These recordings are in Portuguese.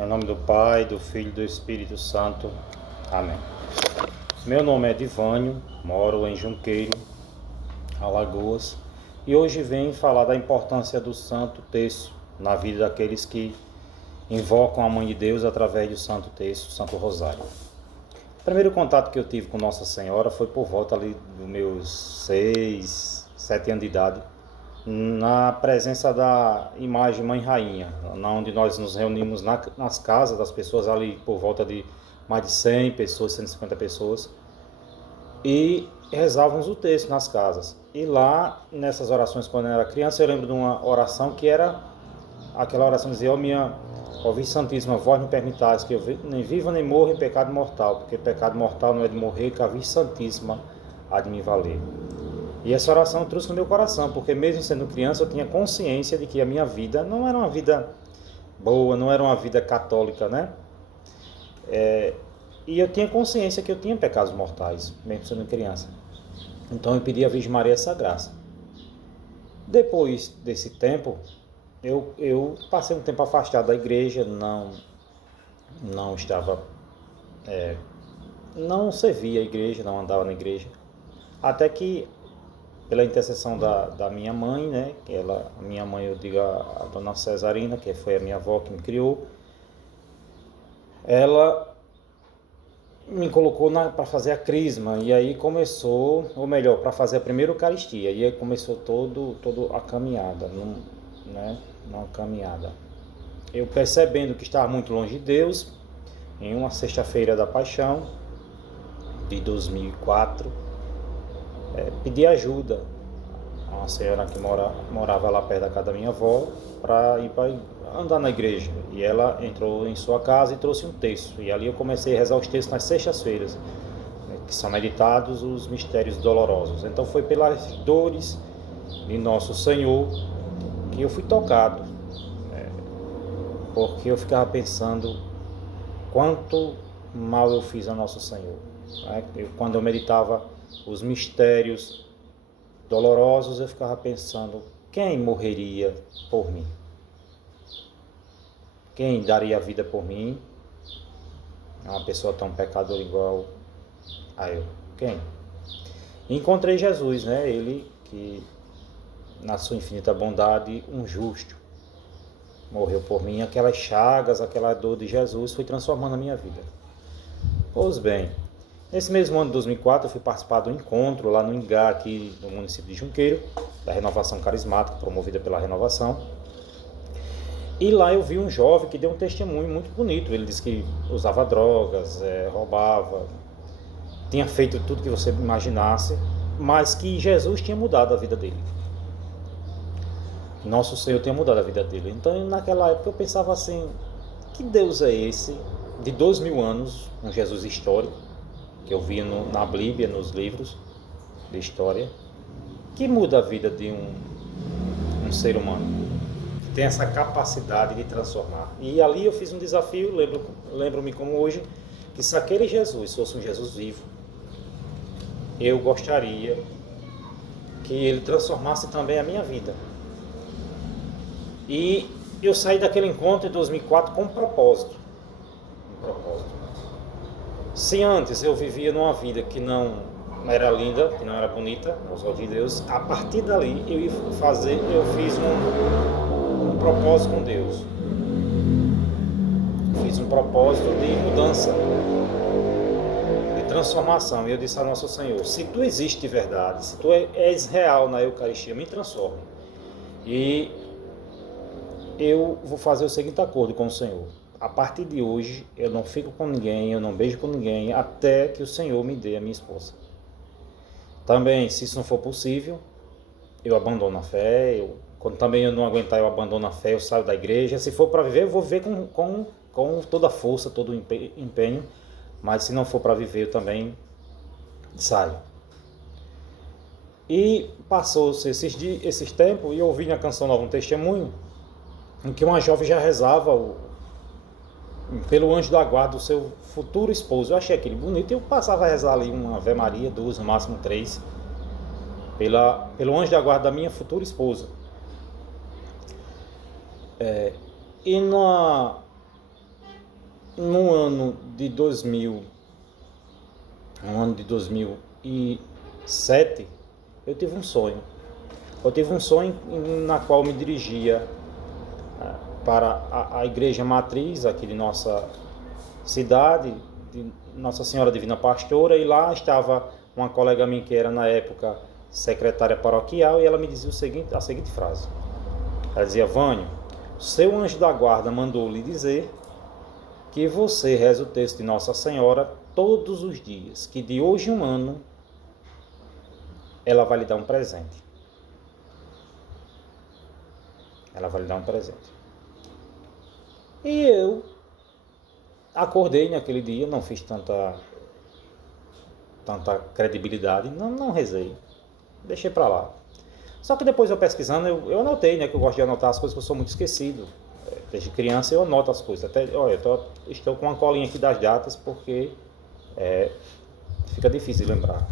Em nome do Pai, do Filho e do Espírito Santo. Amém. Meu nome é Divânio, moro em Junqueiro, Alagoas, e hoje venho falar da importância do Santo Terço na vida daqueles que invocam a Mãe de Deus através do Santo Terço, Santo Rosário. O primeiro contato que eu tive com Nossa Senhora foi por volta ali dos meus 6, 7 anos de idade, na presença da imagem Mãe Rainha, onde nós nos reunimos nas casas das pessoas ali por volta de mais de 100 pessoas, 150 pessoas, e rezávamos o texto nas casas. E lá, nessas orações, quando eu era criança, eu lembro de uma oração que era aquela oração que dizia: ó Virgem Santíssima, vós me permitais que eu nem viva nem morra em pecado mortal, porque pecado mortal não é de morrer, que a Virgem Santíssima há de me valer. E essa oração eu trouxe no meu coração, porque mesmo sendo criança eu tinha consciência de que a minha vida não era uma vida boa, não era uma vida católica, né? E eu tinha consciência que eu tinha pecados mortais, mesmo sendo criança. Então eu pedi à Virgem Maria essa graça. Depois desse tempo, eu passei um tempo afastado da igreja, não estava, não servia a igreja, não andava na igreja, até que pela intercessão da minha mãe, né, a minha mãe, eu digo a dona Cesarina, que foi a minha avó que me criou, ela me colocou para fazer a crisma, e aí começou, ou melhor, para fazer a primeira Eucaristia, e aí começou toda a caminhada, uma caminhada. Eu percebendo que estava muito longe de Deus, em uma sexta-feira da Paixão, de 2004, pedi ajuda a uma senhora que morava lá perto da casa da minha avó para ir para andar na igreja, e ela entrou em sua casa e trouxe um texto, e ali eu comecei a rezar os textos nas sextas-feiras, que são meditados os mistérios dolorosos. Então foi pelas dores de Nosso Senhor que eu fui tocado, porque eu ficava pensando quanto mal eu fiz a Nosso Senhor. Quando eu meditava os mistérios dolorosos, eu ficava pensando: quem morreria por mim? Quem daria a vida por mim? É uma pessoa tão pecadora igual a eu. Quem? Encontrei Jesus, né? Ele que, na sua infinita bondade, um justo, morreu por mim. Aquelas chagas, aquela dor de Jesus foi transformando a minha vida. Pois bem, nesse mesmo ano de 2004, eu fui participar do encontro lá no Ingá, aqui no município de Junqueiro, da Renovação Carismática, promovida pela Renovação. E lá eu vi um jovem que deu um testemunho muito bonito. Ele disse que usava drogas, roubava, tinha feito tudo que você imaginasse, mas que Jesus tinha mudado a vida dele. Nosso Senhor tinha mudado a vida dele. Então naquela época eu pensava assim: que Deus é esse, de 2000 anos, um Jesus histórico, que eu via na Bíblia, nos livros de história, que muda a vida de um ser humano, que tem essa capacidade de transformar. E ali eu fiz um desafio, lembro-me como hoje, que se aquele Jesus fosse um Jesus vivo, eu gostaria que ele transformasse também a minha vida. E eu saí daquele encontro em 2004 com um propósito. Se antes eu vivia numa vida que não era linda, que não era bonita aos olhos de Deus, a partir dali eu fiz um propósito com Deus. Fiz um propósito de mudança, de transformação. E eu disse a Nosso Senhor: se tu existes de verdade, se tu és real na Eucaristia, me transforme. E eu vou fazer o seguinte acordo com o Senhor: a partir de hoje eu não fico com ninguém, eu não beijo com ninguém, até que o Senhor me dê a minha esposa. Também, se isso não for possível, eu abandono a fé. Quando também eu não aguentar, eu abandono a fé, eu saio da igreja. Se for para viver, eu vou viver com toda a força, todo o empenho. Mas se não for para viver, eu também saio. E passou-se esses tempos, e eu ouvi na Canção Nova um testemunho em que uma jovem já rezava pelo anjo da guarda do seu futuro esposo. Eu achei aquele bonito, e eu passava a rezar ali uma Ave Maria, 2, no máximo 3, pelo anjo da guarda da minha futura esposa. E no ano de 2000, no ano de 2007, eu tive um sonho. Eu tive um sonho na qual me dirigia para a igreja matriz aqui de nossa cidade, de Nossa Senhora Divina Pastora, e lá estava uma colega minha que era na época secretária paroquial, e ela me dizia a seguinte frase. Ela dizia: Vânio, seu anjo da guarda mandou lhe dizer que você reza o texto de Nossa Senhora todos os dias, que de hoje um ano ela vai lhe dar um presente. Ela vai lhe dar um presente. E eu acordei naquele dia, não fiz tanta credibilidade, não rezei, deixei para lá. Só que depois eu pesquisando, eu anotei, né, que eu gosto de anotar as coisas, que eu sou muito esquecido. Desde criança eu anoto as coisas. Até, olha, estou com uma colinha aqui das datas, porque fica difícil de lembrar,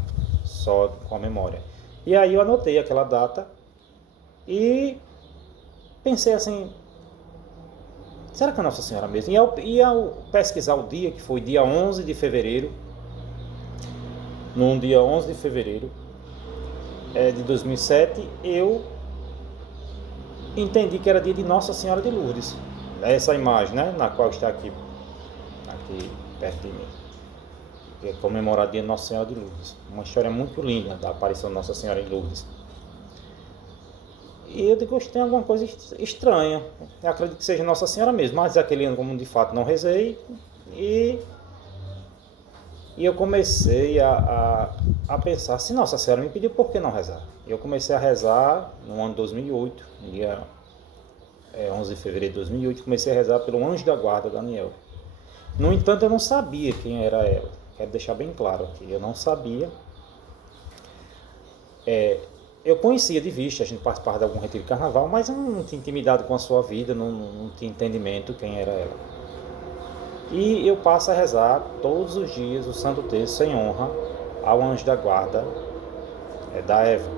só com a memória. E aí eu anotei aquela data e pensei assim, será que é Nossa Senhora mesmo? E ao pesquisar o dia, que foi dia 11 de fevereiro, no dia 11 de fevereiro de 2007, eu entendi que era dia de Nossa Senhora de Lourdes. Essa imagem, né, na qual está aqui perto de mim, que é comemorar o dia de Nossa Senhora de Lourdes. Uma história muito linda da aparição de Nossa Senhora em Lourdes. E eu digo que tem alguma coisa estranha. Eu acredito que seja Nossa Senhora mesmo, mas aquele ano, como de fato não rezei, e eu comecei a pensar, se Nossa Senhora me pediu, por que não rezar? E eu comecei a rezar no ano 2008, dia 11 de fevereiro de 2008, comecei a rezar pelo anjo da guarda, Daniel. No entanto, eu não sabia quem era ela. Quero deixar bem claro aqui, eu não sabia. Eu conhecia de vista, a gente participava de algum retiro de carnaval, mas eu não tinha intimidade com a sua vida, não tinha entendimento quem era ela. E eu passo a rezar todos os dias o Santo Terço em honra ao anjo da guarda da Eva.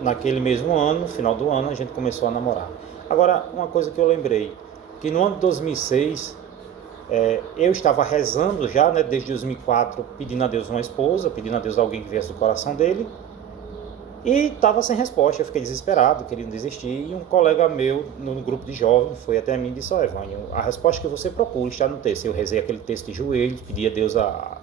Naquele mesmo ano, no final do ano, a gente começou a namorar. Agora, uma coisa que eu lembrei, que no ano de 2006, eu estava rezando já, né, desde 2004, pedindo a Deus uma esposa, pedindo a Deus alguém que viesse do coração dele, e estava sem resposta. Eu fiquei desesperado, querendo desistir, e um colega meu no grupo de jovens foi até mim e disse: olha, Vânio, a resposta que você procura está no texto. Eu rezei aquele texto de joelhos, pedi a Deus a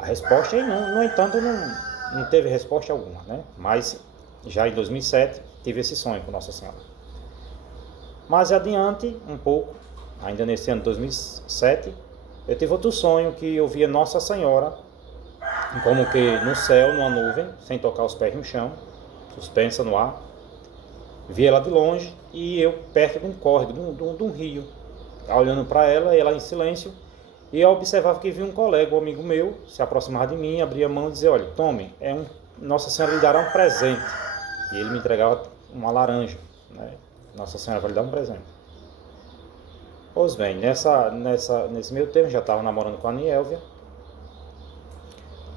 resposta, e no entanto não teve resposta alguma, né? Mas já em 2007 tive esse sonho com Nossa Senhora. Mais adiante, um pouco, ainda nesse ano de 2007, eu tive outro sonho, que eu via Nossa Senhora como que no céu, numa nuvem, sem tocar os pés no chão, suspensa no ar. Vi ela de longe, e eu perto de um córrego, de um rio, olhando para ela, e ela em silêncio. E eu observava que vi um colega, um amigo meu, se aproximar de mim, abria a mão e dizia: olha, tome, Nossa Senhora lhe dará um presente. E ele me entregava uma laranja, né? Nossa Senhora vai lhe dar um presente. Pois bem, nesse meio tempo já estava namorando com a Niélvia,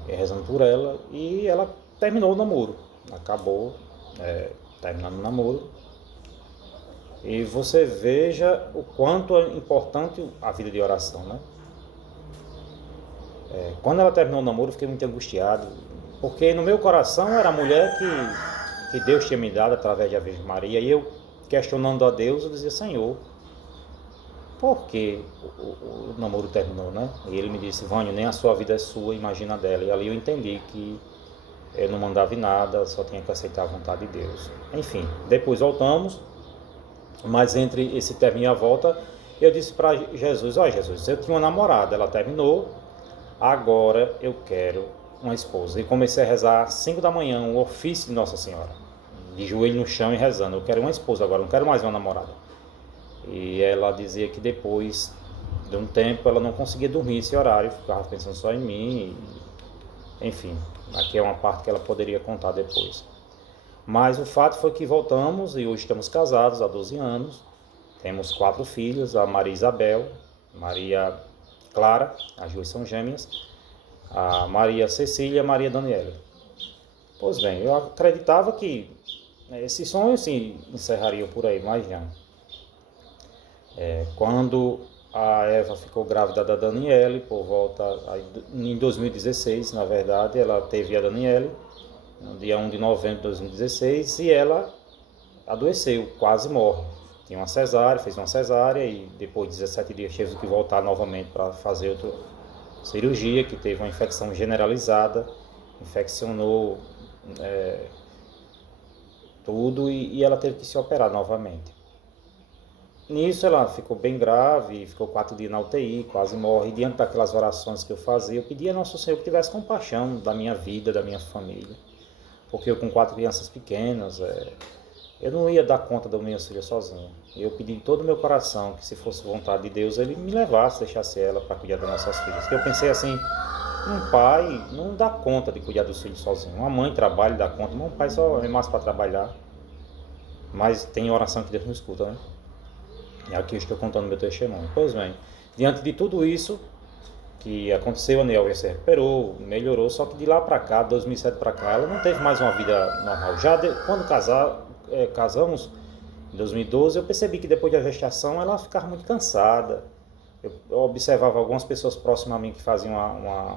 rezando por ela, e ela terminou o namoro, acabou terminando o namoro. E você veja o quanto é importante a vida de oração, né? Quando ela terminou o namoro, eu fiquei muito angustiado, porque no meu coração era a mulher que Deus tinha me dado através da Virgem Maria, e eu, questionando a Deus, eu dizia: Senhor, por que o namoro terminou, né? E ele me disse: Vânio, nem a sua vida é sua, imagina a dela. E ali eu entendi que eu não mandava em nada, só tinha que aceitar a vontade de Deus. Enfim, depois voltamos, mas entre esse término e a volta, eu disse para Jesus: olha, Jesus, eu tinha uma namorada, ela terminou, agora eu quero uma esposa. E comecei a rezar às 5 da manhã, o ofício de Nossa Senhora, de joelho no chão e rezando: eu quero uma esposa agora, não quero mais uma namorada. E ela dizia que depois de um tempo ela não conseguia dormir esse horário, ficava pensando só em mim. Enfim, aqui é uma parte que ela poderia contar depois. Mas o fato foi que voltamos, e hoje estamos casados há 12 anos. Temos 4 filhos: a Maria Isabel, Maria Clara, as duas são gêmeas, a Maria Cecília e a Maria Daniela. Pois bem, eu acreditava que esse sonho se encerraria por aí, mas não. Quando a Eva ficou grávida da Daniele, por volta, em 2016, na verdade, ela teve a Daniele, no dia 1 de novembro de 2016, e ela adoeceu, quase morre. Tinha uma cesárea, fez uma cesárea e depois de 17 dias teve que voltar novamente para fazer outra cirurgia, que teve uma infecção generalizada, infeccionou tudo e ela teve que se operar novamente. Nisso ela ficou bem grave, ficou 4 dias na UTI, quase morre. E diante daquelas orações que eu fazia, eu pedia a Nosso Senhor que tivesse compaixão da minha vida, da minha família. Porque eu com 4 crianças pequenas, eu não ia dar conta da minha filha sozinho. Eu pedi em todo o meu coração que, se fosse vontade de Deus, Ele me levasse, deixasse ela para cuidar das nossas filhas. Porque eu pensei assim, um pai não dá conta de cuidar dos filhos sozinho. Uma mãe trabalha e dá conta, mas um pai só é mais para trabalhar. Mas tem oração que Deus não escuta, né? E aqui eu estou contando meu testemunho. Pois bem, diante de tudo isso que aconteceu, a Nelvia se recuperou, melhorou, só que de lá para cá, 2007 para cá, ela não teve mais uma vida normal. Quando casamos, em 2012, eu percebi que depois da gestação ela ficava muito cansada. Eu observava algumas pessoas próximas a mim que faziam uma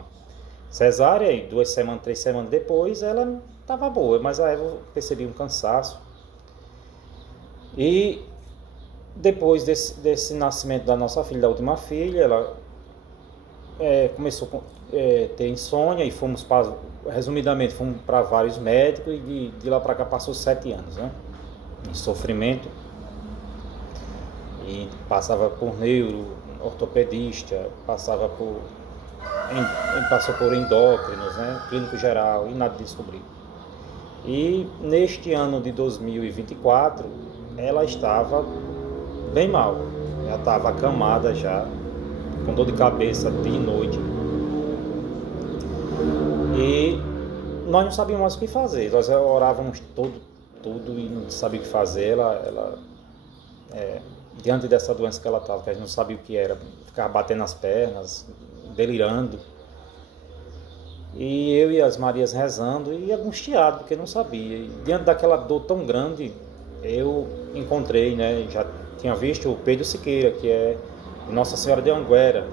cesárea e 2 semanas, 3 semanas depois ela estava boa, mas a Eva eu percebi um cansaço. E depois desse nascimento da nossa filha, da última filha, ela começou a ter insônia e resumidamente, fomos para vários médicos e de lá para cá passou 7 anos, né? Em sofrimento. E passava por ortopedista, passou por endócrinos, né? Clínico geral e nada de descobrir. E neste ano de 2024, ela estava bem mal, já estava acamada já, com dor de cabeça dia e noite. E nós não sabíamos mais o que fazer, nós orávamos tudo e não sabíamos o que fazer. Ela diante dessa doença que ela estava, que a gente não sabia o que era, ficava batendo as pernas, delirando. E eu e as Marias rezando e angustiado, porque não sabia. E diante daquela dor tão grande, eu encontrei, né, já tinha visto o Pedro Siqueira, que é Nossa Senhora de Anguera.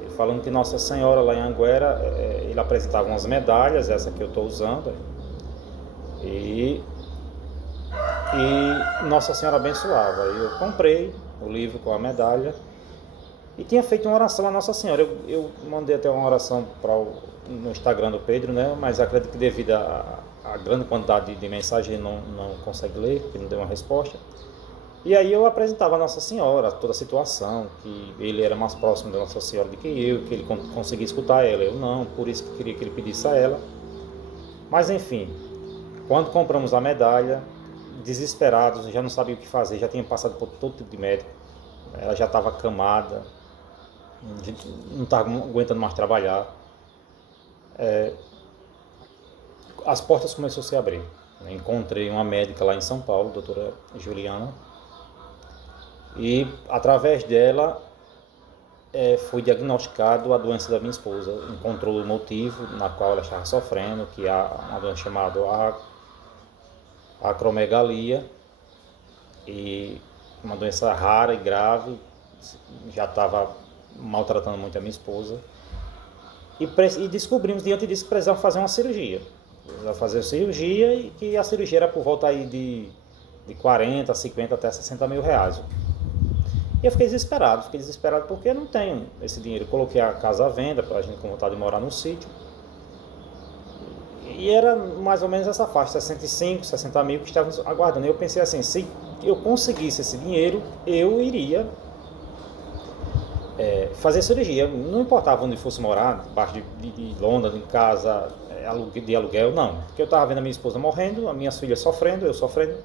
Ele falando que Nossa Senhora lá em Anguera, ele apresentava umas medalhas, essa que eu estou usando, e Nossa Senhora abençoava. Eu comprei o livro com a medalha e tinha feito uma oração a Nossa Senhora. Eu mandei até uma oração no Instagram do Pedro, né? Mas acredito que devido à grande quantidade de mensagem ele não consegue ler, porque não deu uma resposta. E aí eu apresentava a Nossa Senhora, toda a situação, que ele era mais próximo da Nossa Senhora do que eu, que ele conseguia escutar ela, eu não, por isso que queria que ele pedisse a ela. Mas enfim, quando compramos a medalha, desesperados, já não sabia o que fazer, já tinha passado por todo tipo de médico, ela já estava acamada, não estava aguentando mais trabalhar. As portas começaram a se abrir. Encontrei uma médica lá em São Paulo, a doutora Juliana, e através dela foi diagnosticado a doença da minha esposa. Encontrou o motivo na qual ela estava sofrendo, que é uma doença chamada acromegalia, e uma doença rara e grave, já estava maltratando muito a minha esposa. E descobrimos diante disso que precisava fazer uma cirurgia. Precisava fazer cirurgia e que a cirurgia era por volta aí de 40, 50 até 60 mil reais. E eu fiquei desesperado porque eu não tenho esse dinheiro. Eu coloquei a casa à venda para a gente com vontade de morar no sítio. E era mais ou menos essa faixa, 65, 60 mil que estávamos aguardando. E eu pensei assim, se eu conseguisse esse dinheiro, eu iria fazer cirurgia. Não importava onde fosse morar, debaixo de Londres, em casa de aluguel, não. Porque eu estava vendo a minha esposa morrendo, as minhas filhas sofrendo, eu sofrendo.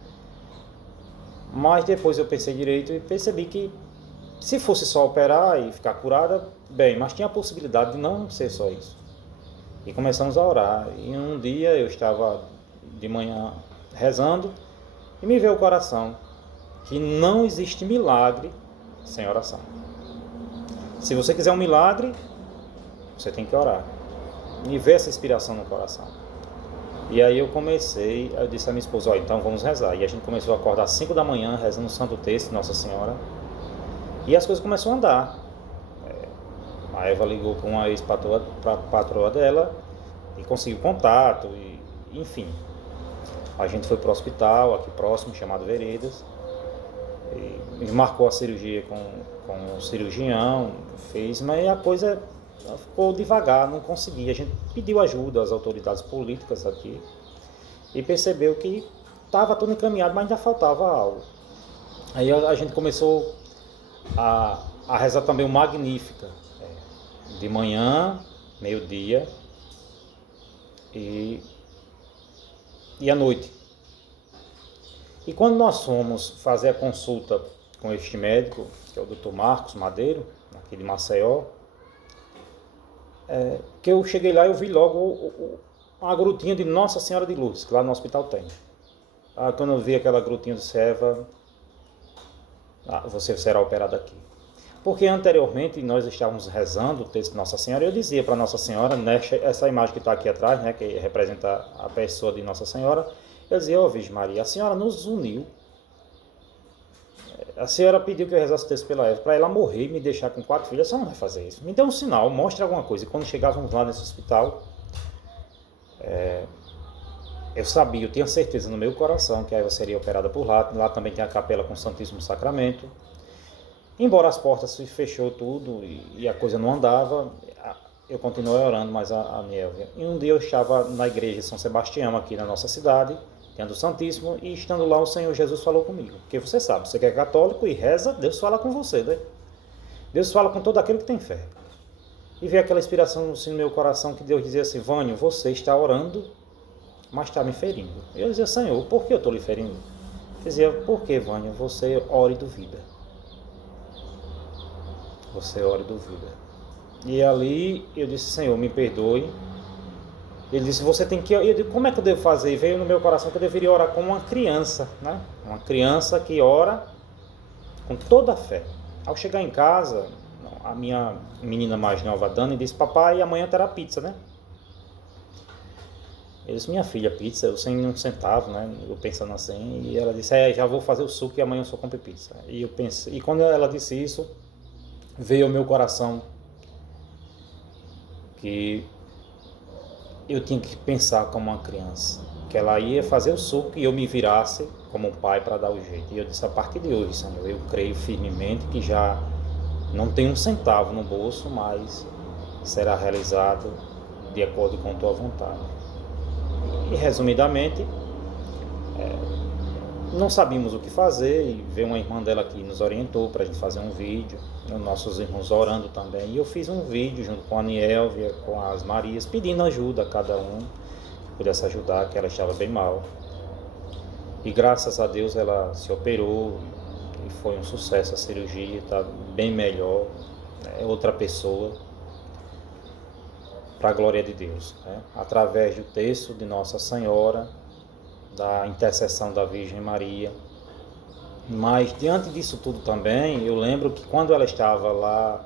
Mas depois eu pensei direito e percebi que se fosse só operar e ficar curada, bem, mas tinha a possibilidade de não ser só isso. E começamos a orar. E um dia eu estava de manhã rezando e me veio o coração que não existe milagre sem oração. Se você quiser um milagre, você tem que orar. Me veio essa inspiração no coração. E aí eu disse à minha esposa, então vamos rezar. E a gente começou a acordar às 5 da manhã, rezando o Santo Texto, Nossa Senhora. E as coisas começaram a andar. A Eva ligou para uma ex-patroa dela e conseguiu contato, enfim. A gente foi para o hospital aqui próximo, chamado Veredas, e marcou a cirurgia com o cirurgião, fez, mas a coisa ficou devagar, não conseguia. A gente pediu ajuda às autoridades políticas aqui e percebeu que estava tudo encaminhado, mas ainda faltava algo. Aí a gente começou a rezar também o Magnífica, de manhã, meio-dia e à noite. E quando nós fomos fazer a consulta com este médico, que é o Dr. Marcos Madeiro, aqui de Maceió, que eu cheguei lá e eu vi logo uma grutinha de Nossa Senhora de Lourdes, que lá no hospital tem. Quando eu vi aquela grutinha, eu disse: Eva, você será operada aqui. Porque anteriormente nós estávamos rezando o texto de Nossa Senhora, e eu dizia para Nossa Senhora, essa imagem que está aqui atrás, né, que representa a pessoa de Nossa Senhora, eu dizia: ó Virgem Maria, a Senhora nos uniu. A Senhora pediu que eu rezasse o texto pela Eva, para ela morrer e me deixar com 4 filhos. A Senhora não vai fazer isso. Me dê um sinal, mostre alguma coisa. E quando chegávamos lá nesse hospital, eu sabia, eu tinha certeza no meu coração que a Eva seria operada por lá. Lá também tem a capela com o Santíssimo Sacramento. Embora as portas se fechou tudo e a coisa não andava, eu continuei orando mais a Nielvia. E um dia eu estava na igreja de São Sebastião, aqui na nossa cidade, tendo o Santíssimo, e estando lá o Senhor Jesus falou comigo. Porque você sabe, você que é católico e reza, Deus fala com você, né? Deus fala com todo aquele que tem fé. E veio aquela inspiração assim, no meu coração, que Deus dizia assim: Vânio, você está orando, mas está me ferindo. E eu dizia: Senhor, por que eu estou lhe ferindo? Ele dizia: por que, Vânio, você ora e duvida. Você ora e duvida. E ali eu disse: Senhor, me perdoe. Ele disse: você tem que... Eu disse: como é que eu devo fazer? E veio no meu coração que eu deveria orar como uma criança, né? Uma criança que ora com toda a fé. Ao chegar em casa, a minha menina mais nova, Dani, disse: papai, amanhã terá pizza, né? Eu disse: minha filha, pizza? Eu sem um centavo, né? Eu pensando assim. E ela disse: já vou fazer o suco e amanhã eu só compro pizza. E eu pensei... E quando ela disse isso, veio ao meu coração que eu tinha que pensar como uma criança, que ela ia fazer o suco e eu me virasse como um pai para dar o jeito. E eu disse: a partir de hoje, Senhor, eu creio firmemente que já não tenho um centavo no bolso, mas será realizado de acordo com a tua vontade. E resumidamente, não sabíamos o que fazer, e veio uma irmã dela que nos orientou para a gente fazer um vídeo, nossos irmãos orando também, e eu fiz um vídeo junto com a Nielvia, com as Marias, pedindo ajuda a cada um que pudesse ajudar, que ela estava bem mal. E graças a Deus ela se operou e foi um sucesso a cirurgia, está bem melhor, é outra pessoa, para a glória de Deus, né? Através do texto de Nossa Senhora, da intercessão da Virgem Maria. Mas diante disso tudo também, eu lembro que quando ela estava lá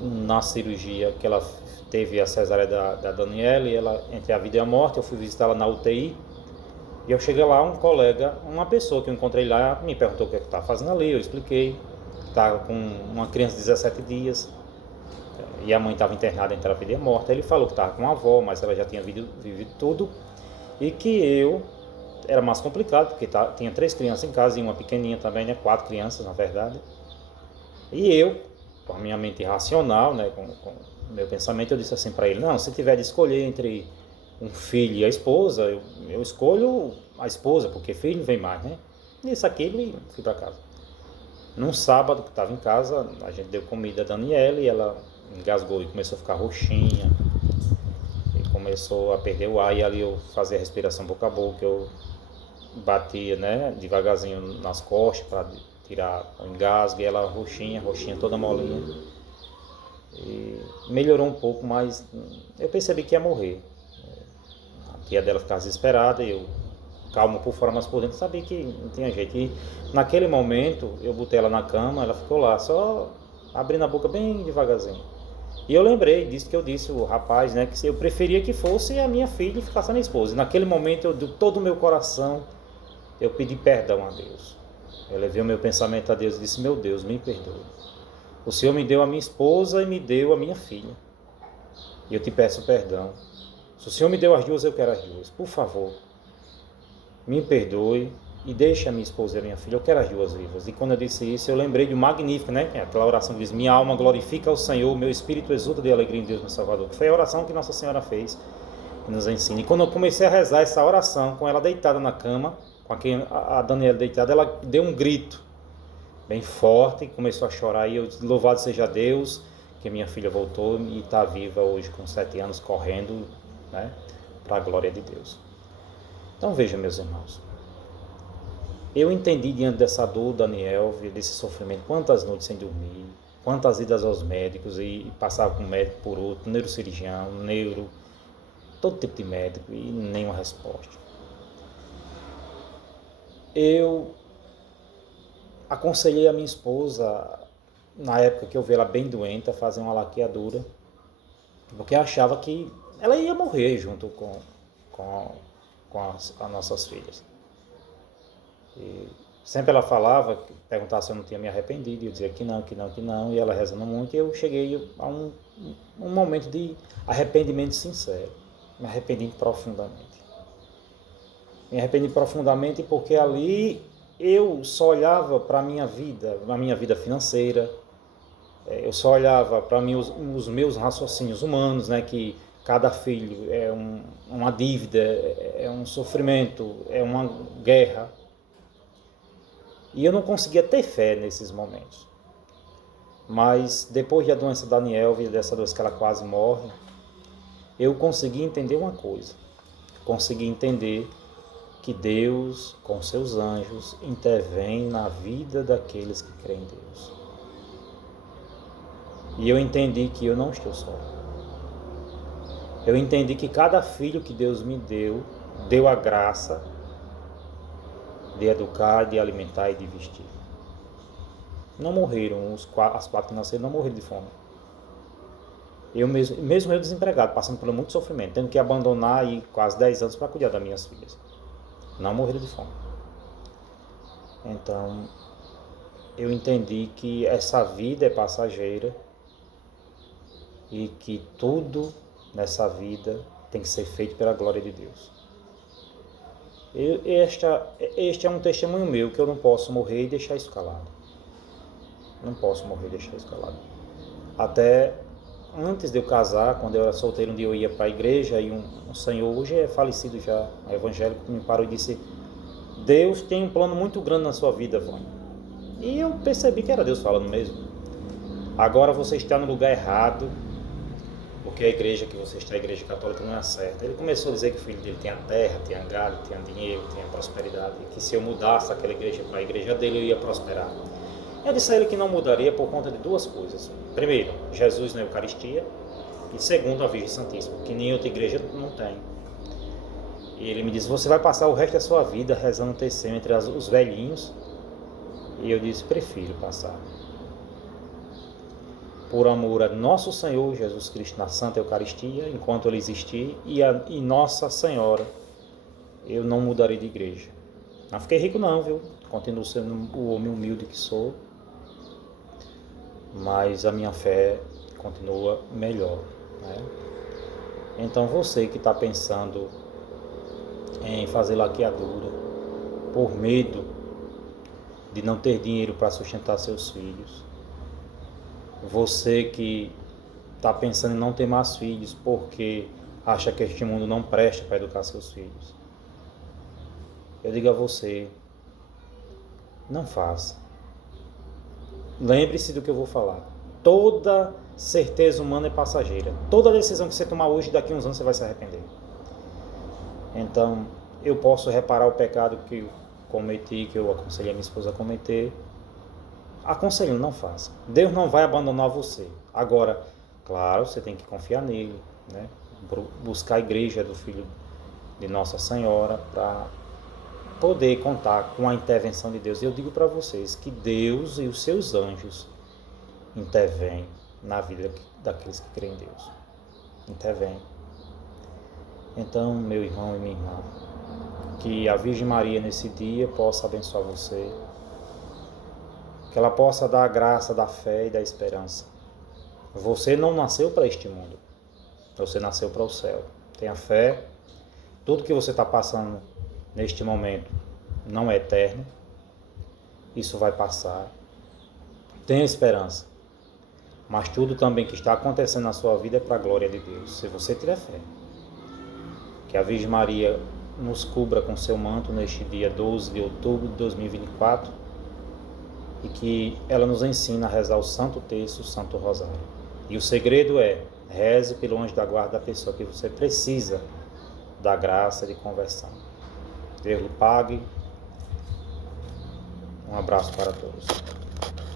na cirurgia, que ela teve a cesárea da Daniela, ela, entre a vida e a morte, eu fui visitá-la na UTI, e eu cheguei lá, um colega, uma pessoa que eu encontrei lá, me perguntou o que estava fazendo ali, eu expliquei, estava com uma criança de 17 dias, e a mãe estava internada entre a vida e a morte. Ele falou que estava com a avó, mas ela já tinha vivido tudo, e que eu era mais complicado, porque tinha 3 crianças em casa e uma pequenininha também, né? 4 crianças, na verdade. E eu, com a minha mente racional, né? Com o meu pensamento, eu disse assim para ele: não, se tiver de escolher entre um filho e a esposa, eu escolho a esposa, porque filho vem mais, né? Isso, aquilo, e fui para casa. Num sábado que estava em casa, a gente deu comida a Daniela e ela engasgou e começou a ficar roxinha. Começou a perder o ar, e ali eu fazia a respiração boca a boca, eu batia, né, devagarzinho nas costas para tirar o engasgo, e ela roxinha, toda molinha. E melhorou um pouco, mas eu percebi que ia morrer. A tia dela ficava desesperada, e eu calmo por fora, mas por dentro sabia que não tinha jeito. E naquele momento eu botei ela na cama, ela ficou lá, só abrindo a boca bem devagarzinho. E eu lembrei disso que eu disse, o rapaz, né, que eu preferia que fosse a minha filha e ficasse a minha esposa. E naquele momento, de todo o meu coração, eu pedi perdão a Deus. Eu levei o meu pensamento a Deus e disse: meu Deus, me perdoe. O Senhor me deu a minha esposa e me deu a minha filha. E eu te peço perdão. Se o Senhor me deu as duas, eu quero as duas. Por favor, me perdoe e deixe a minha esposa e a minha filha. Eu quero as duas vivas. E quando eu disse isso, eu lembrei de um magnífico, né? Aquela oração que diz: minha alma glorifica ao Senhor, meu espírito exulta de alegria em Deus, meu Salvador. Que foi a oração que Nossa Senhora fez e nos ensina. E quando eu comecei a rezar essa oração, com ela deitada na cama, com a Daniela deitada, ela deu um grito bem forte, começou a chorar. E eu disse: louvado seja Deus, que minha filha voltou e está viva hoje com 7 anos, correndo, né, para a glória de Deus. Então veja, meus irmãos, eu entendi diante dessa dor, Daniel, desse sofrimento, quantas noites sem dormir, quantas idas aos médicos e passava com um médico por outro, neurocirurgião, todo tipo de médico e nenhuma resposta. Eu aconselhei a minha esposa, na época que eu vi ela bem doente, a fazer uma laqueadura, porque eu achava que ela ia morrer junto com as nossas filhas. E sempre ela falava, perguntava se eu não tinha me arrependido, e eu dizia que não, e ela rezando muito, e eu cheguei a um momento de arrependimento sincero, me arrependi profundamente. Me arrependi profundamente porque ali eu só olhava para a minha vida financeira, eu só olhava para mim os meus raciocínios humanos, né, que cada filho é uma dívida, é um sofrimento, é uma guerra. E eu não conseguia ter fé nesses momentos. Mas depois da doença da Nielva, dessa doença que ela quase morre, eu consegui entender uma coisa. Consegui entender que Deus, com seus anjos, intervém na vida daqueles que creem em Deus. E eu entendi que eu não estou só. Eu entendi que cada filho que Deus me deu a graça de educar, de alimentar e de vestir. Não morreram, as 4 que nasceram não morreram de fome. Eu mesmo eu desempregado, passando por muito sofrimento, tendo que abandonar aí quase 10 anos para cuidar das minhas filhas. Não morreram de fome. Então, eu entendi que essa vida é passageira e que tudo nessa vida tem que ser feito pela glória de Deus. Este é um testemunho meu, que eu não posso morrer e deixar isso calado. Não posso morrer e deixar isso calado. Até antes de eu casar, quando eu era solteiro, um dia eu ia para a igreja e um senhor, hoje é falecido já, um evangélico, me parou e disse: Deus tem um plano muito grande na sua vida, Vânia. E eu percebi que era Deus falando mesmo. Agora você está no lugar errado, porque a igreja que você está, a igreja católica, não é certa. Ele começou a dizer que o filho dele tinha terra, tinha gado, tinha dinheiro, tinha prosperidade, e que se eu mudasse aquela igreja para a igreja dele, eu ia prosperar. Eu disse a ele que não mudaria por conta de 2 coisas. Primeiro, Jesus na Eucaristia, e segundo, a Virgem Santíssima, que nem outra igreja não tem. E ele me disse: você vai passar o resto da sua vida rezando o terceiro entre os velhinhos? E eu disse: prefiro passar. Por amor a Nosso Senhor Jesus Cristo na Santa Eucaristia, enquanto Ele existir, e Nossa Senhora, eu não mudarei de igreja. Não fiquei rico não, viu? Continuo sendo o homem humilde que sou, mas a minha fé continua melhor, né? Então você que está pensando em fazer laqueadura por medo de não ter dinheiro para sustentar seus filhos, você que está pensando em não ter mais filhos porque acha que este mundo não presta para educar seus filhos, eu digo a você: não faça. Lembre-se do que eu vou falar. Toda certeza humana é passageira. Toda decisão que você tomar hoje, daqui a uns anos você vai se arrepender. Então, eu posso reparar o pecado que eu cometi, que eu aconselhei a minha esposa a cometer. Aconselho, não faça. Deus não vai abandonar você. Agora, claro, você tem que confiar nele, né? Buscar a igreja do Filho de Nossa Senhora para poder contar com a intervenção de Deus. E eu digo para vocês que Deus e os seus anjos intervêm na vida daqueles que creem em Deus. Intervêm. Então, meu irmão e minha irmã, que a Virgem Maria nesse dia possa abençoar você, que ela possa dar a graça da fé e da esperança. Você não nasceu para este mundo, você nasceu para o céu. Tenha fé, tudo que você está passando neste momento não é eterno, isso vai passar. Tenha esperança, mas tudo também que está acontecendo na sua vida é para a glória de Deus, se você tiver fé. Que a Virgem Maria nos cubra com seu manto neste dia 12 de outubro de 2024 e que ela nos ensine a rezar o Santo Terço, o Santo Rosário. E o segredo é, reze pelo anjo da guarda da pessoa que você precisa da graça de conversão. Deus lhe pague. Um abraço para todos.